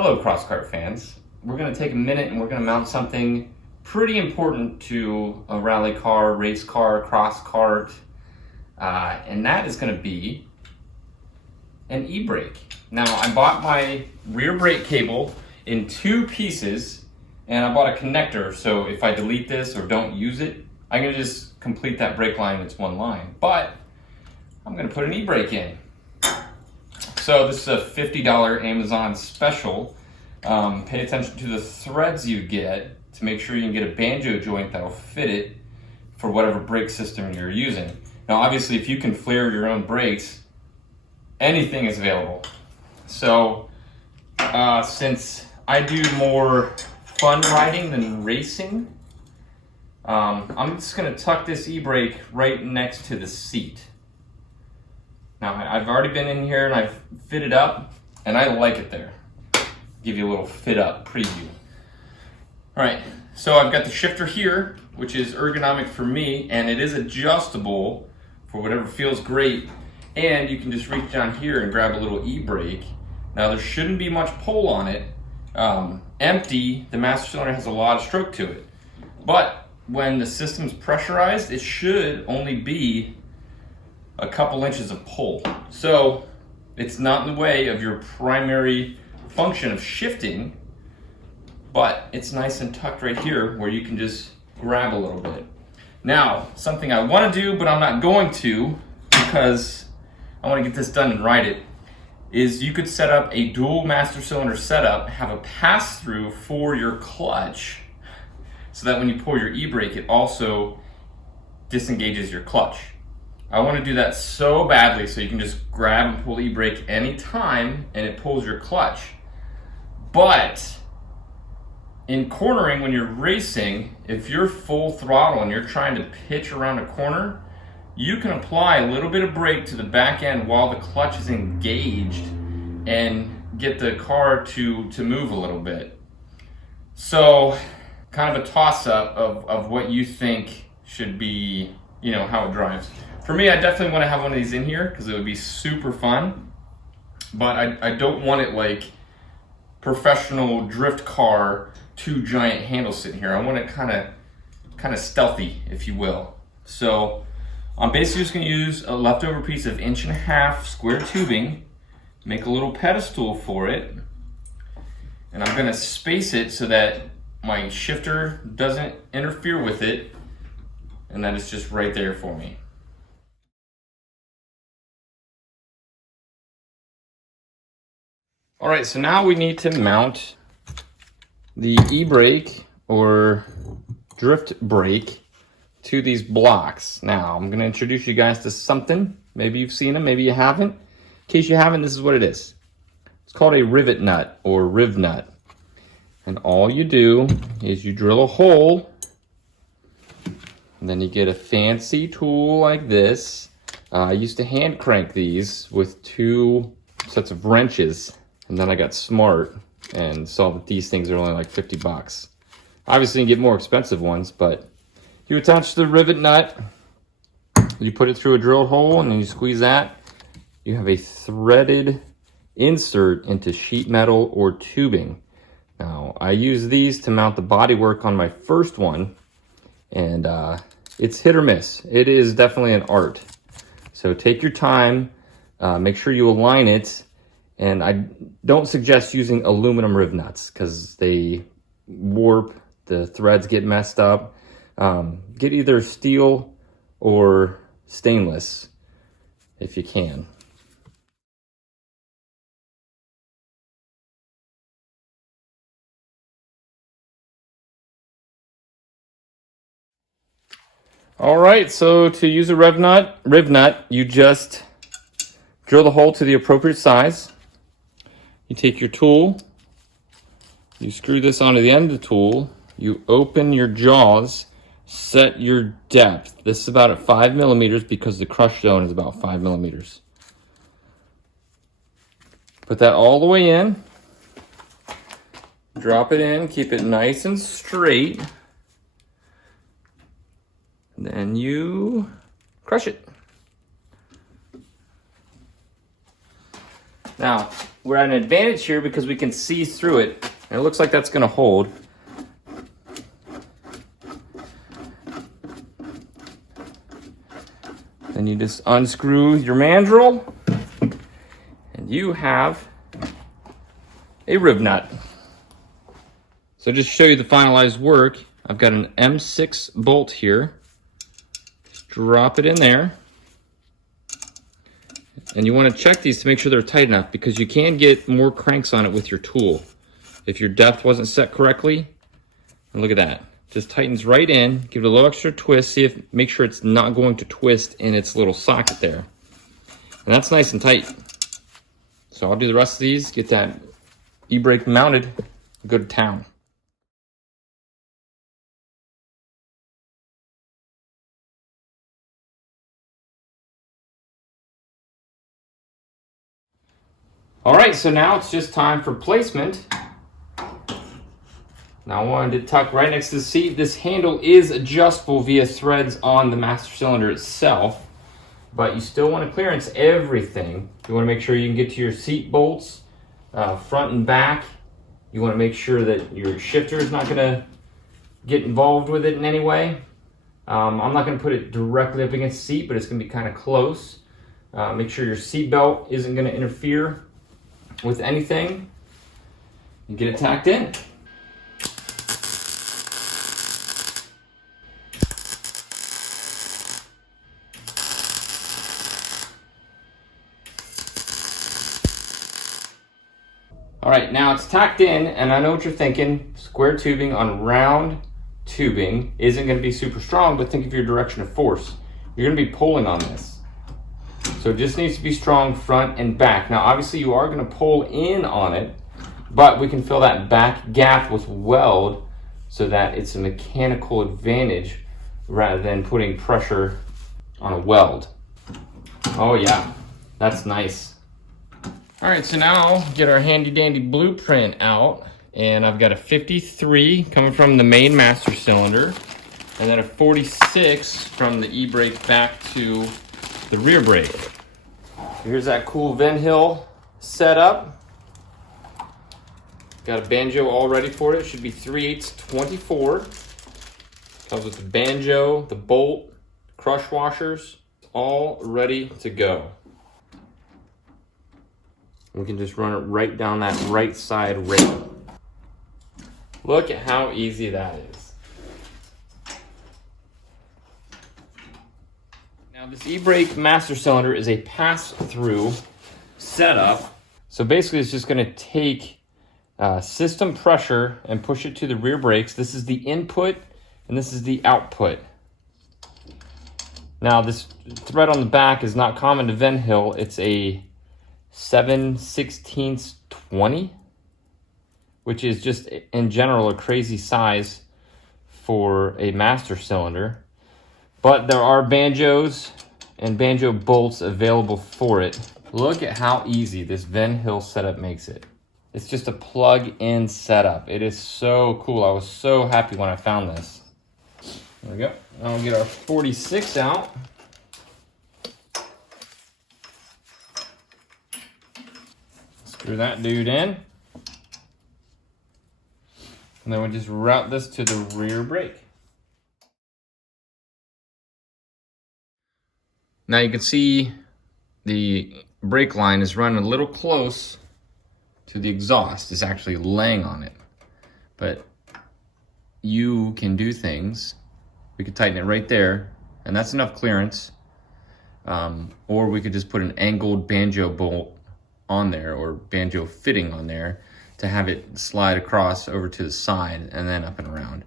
Hello Crosskart fans. We're going to take a minute and we're going to mount something pretty important to a rally car, race car, cross cart, and that is going to be an e-brake. Now I bought my rear brake cable in 2 pieces and I bought a connector, so if I delete this or don't use it, I can just complete that brake line. It's one line, but I'm going to put an e-brake in. So this is a $50 Amazon special. Pay attention to the threads you get to make sure you can get a banjo joint that'll fit it for whatever brake system you're using. Now obviously if you can flare your own brakes, anything is available. So since I do more fun riding than racing, I'm just going to tuck this e-brake right next to the seat. Now I've already been in here and I've fitted up and I like it there. Give you a little fit up preview. All right, so I've got the shifter here, which is ergonomic for me, and it is adjustable for whatever feels great. And you can just reach down here and grab a little e-brake. Now there shouldn't be much pull on it. Empty, the master cylinder has a lot of stroke to it. But when the system's pressurized, it should only be a couple inches of pull. So it's not in the way of your primary function of shifting, but it's nice and tucked right here where you can just grab a little bit. Now, something I want to do, but I'm not going to because I want to get this done and ride it, is you could set up a dual master cylinder setup, have a pass-through for your clutch, so that when you pull your e-brake, it also disengages your clutch. I want to do that so badly so you can just grab and pull e-brake anytime and it pulls your clutch. But in cornering, when you're racing, if you're full throttle and you're trying to pitch around a corner, you can apply a little bit of brake to the back end while the clutch is engaged and get the car to move a little bit. So kind of a toss-up of what you think should be, you know, how it drives. For me, I definitely want to have one of these in here because it would be super fun, but I don't want it like professional drift car, 2 giant handles sitting here. I want it kind of stealthy, if you will. So I'm basically just going to use a leftover piece of 1.5" square tubing, make a little pedestal for it, and I'm going to space it so that my shifter doesn't interfere with it, and that is just right there for me. All right, so now we need to mount the e-brake or drift brake to these blocks. Now, I'm going to introduce you guys to something. Maybe you've seen them, maybe you haven't. In case you haven't, this is what it is. It's called a rivet nut or riv nut. And all you do is you drill a hole, and then you get a fancy tool like this. I used to hand crank these with 2 sets of wrenches. And then I got smart and saw that these things are only like $50. Obviously you can get more expensive ones, but you attach the rivet nut, you put it through a drilled hole, and then you squeeze that. You have a threaded insert into sheet metal or tubing. Now, I use these to mount the bodywork on my first one, and it's hit or miss. It is definitely an art. So take your time, make sure you align it. And I don't suggest using aluminum riv nuts because they warp, the threads get messed up. Get either steel or stainless if you can. All right, so to use a riv nut, you just drill the hole to the appropriate size. You take your tool, you screw this onto the end of the tool, you open your jaws, set your depth. This is about at 5 millimeters because the crush zone is about 5 millimeters. Put that all the way in, drop it in, keep it nice and straight, and then you crush it. Now, we're at an advantage here because we can see through it. And it looks like that's gonna hold. Then you just unscrew your mandrel and you have a rib nut. So just to show you the finalized work, I've got an M6 bolt here. Just drop it in there. And you want to check these to make sure they're tight enough because you can get more cranks on it with your tool. If your depth wasn't set correctly, and look at that. Just tightens right in, give it a little extra twist, make sure it's not going to twist in its little socket there. And that's nice and tight. So I'll do the rest of these, get that e-brake mounted, go to town. All right, so now it's just time for placement. Now I wanted to tuck right next to the seat. This handle is adjustable via threads on the master cylinder itself, but you still want to clearance everything. You want to make sure you can get to your seat bolts, front and back. You want to make sure that your shifter is not going to get involved with it in any way. I'm not going to put it directly up against the seat, but it's going to be kind of close. Make sure your seat belt isn't going to interfere with anything. You get it tacked in. All right, now it's tacked in, and I know what you're thinking. Square tubing on round tubing isn't going to be super strong, but think of your direction of force. You're going to be pulling on this. So it just needs to be strong front and back. Now, obviously, you are going to pull in on it, but we can fill that back gap with weld so that it's a mechanical advantage rather than putting pressure on a weld. Oh yeah, that's nice. All right, so now get our handy dandy blueprint out, and I've got a 53 coming from the main master cylinder, and then a 46 from the e-brake back to the rear brake. Here's that cool Van Hill setup. Got a banjo all ready for it. Should be 3/8 24. Comes with the banjo, the bolt, crush washers, all ready to go. We can just run it right down that right side rail. Look at how easy that is. Now this e-brake master cylinder is a pass-through setup. So basically it's just gonna take system pressure and push it to the rear brakes. This is the input and this is the output. Now this thread on the back is not common to Van Hill. It's a 7/16 20, which is just in general a crazy size for a master cylinder. But there are banjos and banjo bolts available for it. Look at how easy this Van Hill setup makes it. It's just a plug-in setup. It is so cool. I was so happy when I found this. There we go. Now we'll get our 46 out. Screw that dude in. And then we just route this to the rear brake. Now you can see the brake line is running a little close to the exhaust. It's actually laying on it. But you can do things. We could tighten it right there, and that's enough clearance. Or we could just put an angled banjo bolt on there, or banjo fitting on there, to have it slide across over to the side and then up and around.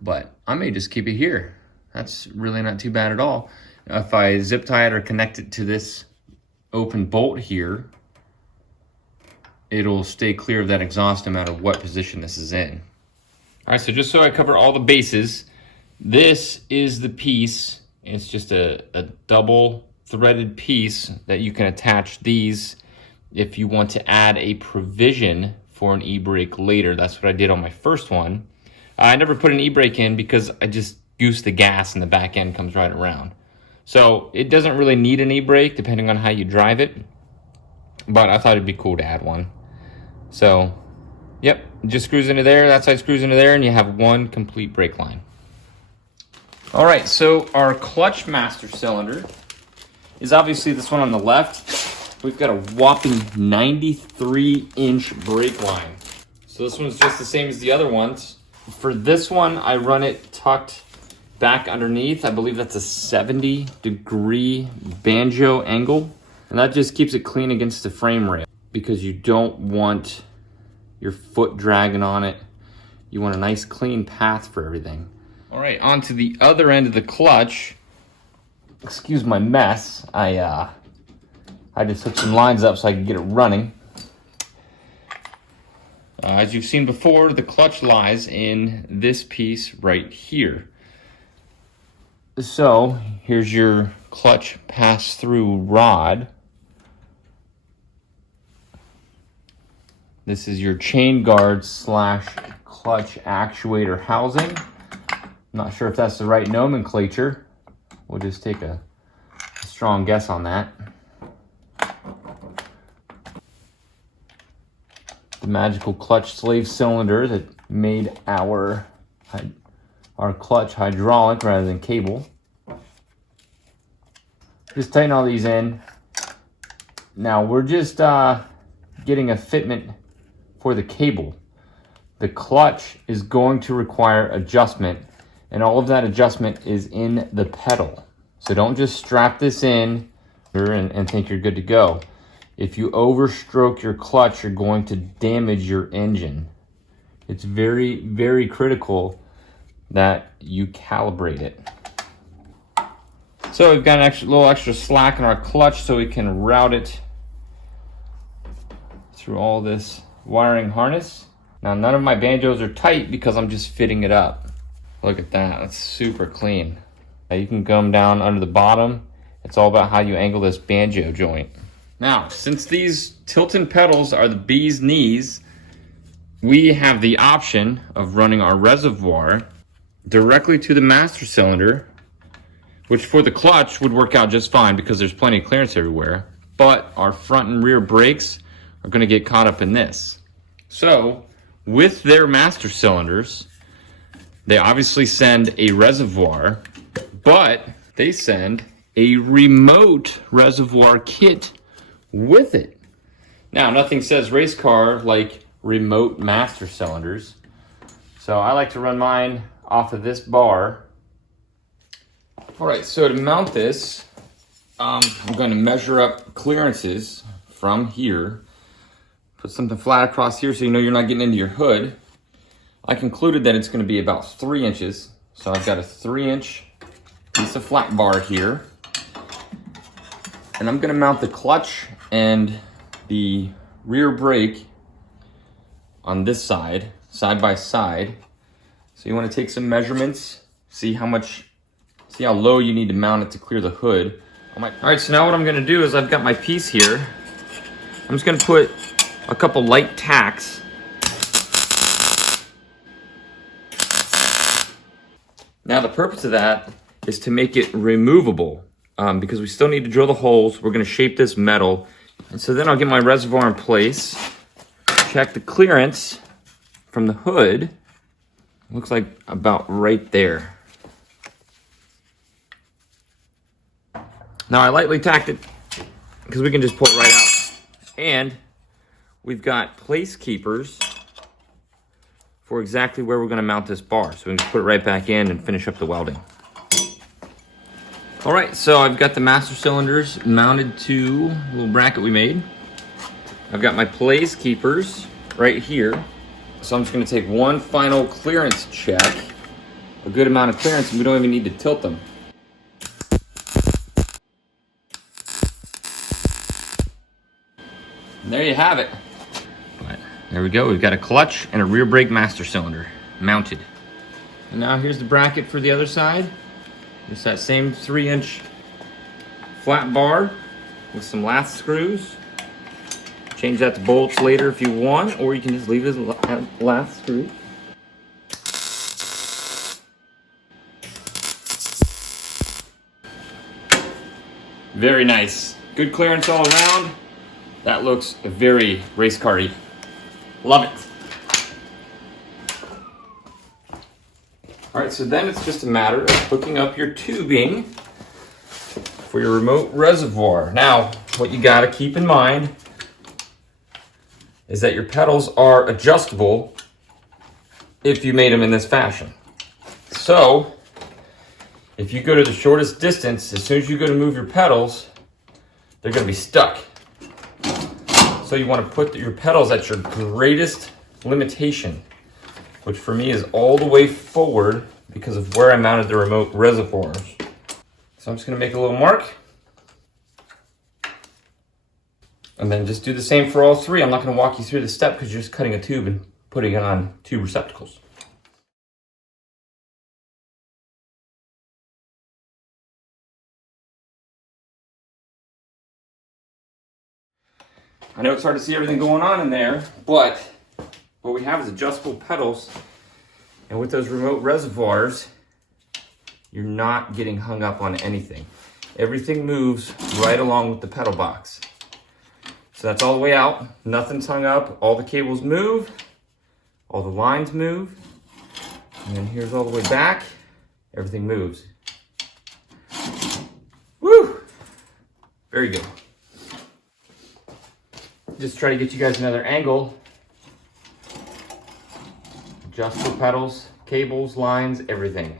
But I may just keep it here. That's really not too bad at all. If I zip tie it or connect it to this open bolt here, it'll stay clear of that exhaust no matter what position this is in. All right, so just so I cover all the bases, this is the piece. It's just a double threaded piece that you can attach these if you want to add a provision for an e-brake later. That's what I did on my first one. I never put an e-brake in because I just goose the gas and the back end comes right around. So it doesn't really need an e-brake depending on how you drive it. but I thought it'd be cool to add one. So, yep, just screws into there, that side screws into there, and you have one complete brake line. All right, so our clutch master cylinder is obviously this one on the left. We've got a whopping 93-inch brake line. So this one's just the same as the other ones. For this one, I run it tucked back underneath. I believe that's a 70-degree banjo angle. And that just keeps it clean against the frame rail because you don't want your foot dragging on it. You want a nice clean path for everything. All right, on to the other end of the clutch. Excuse my mess. I just hooked some lines up so I could get it running. As you've seen before, the clutch lies in this piece right here. So here's your clutch pass-through rod. This is your chain guard slash clutch actuator housing. I'm not sure if that's the right nomenclature. We'll just take a strong guess on that. The magical clutch slave cylinder that made our clutch hydraulic rather than cable. Just tighten all these in. Now we're just getting a fitment for the cable. The clutch is going to require adjustment, and all of that adjustment is in the pedal. So don't just strap this in and think you're good to go. If you overstroke your clutch, you're going to damage your engine. It's very, very critical that you calibrate it. So we've got an little extra slack in our clutch so we can route it through all this wiring harness. Now none of my banjos are tight because I'm just fitting it up. Look at that, that's super clean. Now you can come down under the bottom. It's all about how you angle this banjo joint. Now, since these tilt-in pedals are the bee's knees, we have the option of running our reservoir directly to the master cylinder, which for the clutch would work out just fine because there's plenty of clearance everywhere, but our front and rear brakes are going to get caught up in this. So, with their master cylinders, they obviously send a reservoir, but they send a remote reservoir kit with it. Now, nothing says race car like remote master cylinders. So I like to run mine off of this bar. All right, so to mount this, I'm going to measure up clearances from here. Put something flat across here so you know you're not getting into your hood. I concluded that it's going to be about 3 inches. So I've got a 3-inch piece of flat bar here. And I'm going to mount the clutch and the rear brake on this side, side by side. So you want to take some measurements, see how low you need to mount it to clear the hood. All right, so now what I'm going to do is I've got my piece here. I'm just going to put a couple light tacks Now the purpose of that is to make it removable because we still need to drill the holes. We're going to shape this metal. And so then I'll get my reservoir in place, check the clearance from the hood. Looks like about right there. Now I lightly tacked it because we can just pull it right out. And we've got place keepers for exactly where we're going to mount this bar. So we can just put it right back in and finish up the welding. All right, so I've got the master cylinders mounted to a little bracket we made. I've got my place keepers right here. So I'm just going to take one final clearance check, a good amount of clearance, and we don't even need to tilt them. And there you have it. But there we go. We've got a clutch and a rear brake master cylinder mounted. And now here's the bracket for the other side. Just that same 3-inch flat bar with some lath screws. Change that to bolts later if you want, or you can just leave it as lath screws. Very nice. Good clearance all around. That looks very race car-y. Love it. All right, so then it's just a matter of hooking up your tubing for your remote reservoir. Now, what you gotta keep in mind is that your pedals are adjustable if you made them in this fashion. So, if you go to the shortest distance, as soon as you go to move your pedals, they're gonna be stuck. So you wanna put your pedals at your greatest limitation, which for me is all the way forward because of where I mounted the remote reservoirs. So I'm just gonna make a little mark. And then just do the same for all three. I'm not gonna walk you through the step because you're just cutting a tube and putting it on two receptacles. I know it's hard to see everything going on in there, but what we have is adjustable pedals. And with those remote reservoirs, you're not getting hung up on anything. Everything moves right along with the pedal box. So that's all the way out, nothing's hung up, all the cables move, all the lines move, and then here's all the way back, everything moves. Woo! Very good. Just try to get you guys another angle. Adjustable pedals, cables, lines, everything.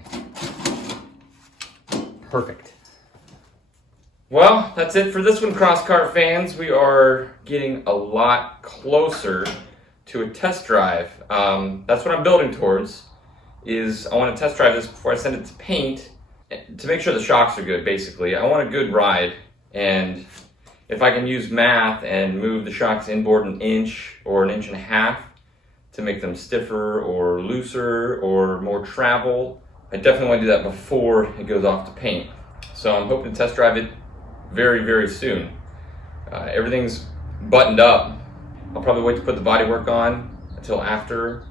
Perfect. Well, that's it for this one, Crosskart fans. We are getting a lot closer to a test drive. That's what I'm building towards, is I want to test drive this before I send it to paint to make sure the shocks are good, basically. I want a good ride, and if I can use math and move the shocks inboard an inch or an inch and a half to make them stiffer or looser or more travel, I definitely want to do that before it goes off to paint. So I'm hoping to test drive it very, very soon. Everything's buttoned up. I'll probably wait to put the bodywork on until after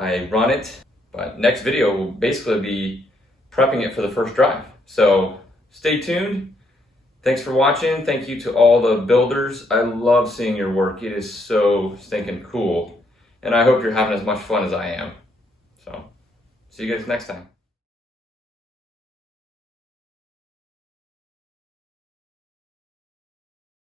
I run it. But next video will basically be prepping it for the first drive. So stay tuned. Thanks for watching. Thank you to all the builders. I love seeing your work. It is so stinking cool. And I hope you're having as much fun as I am. So see you guys next time.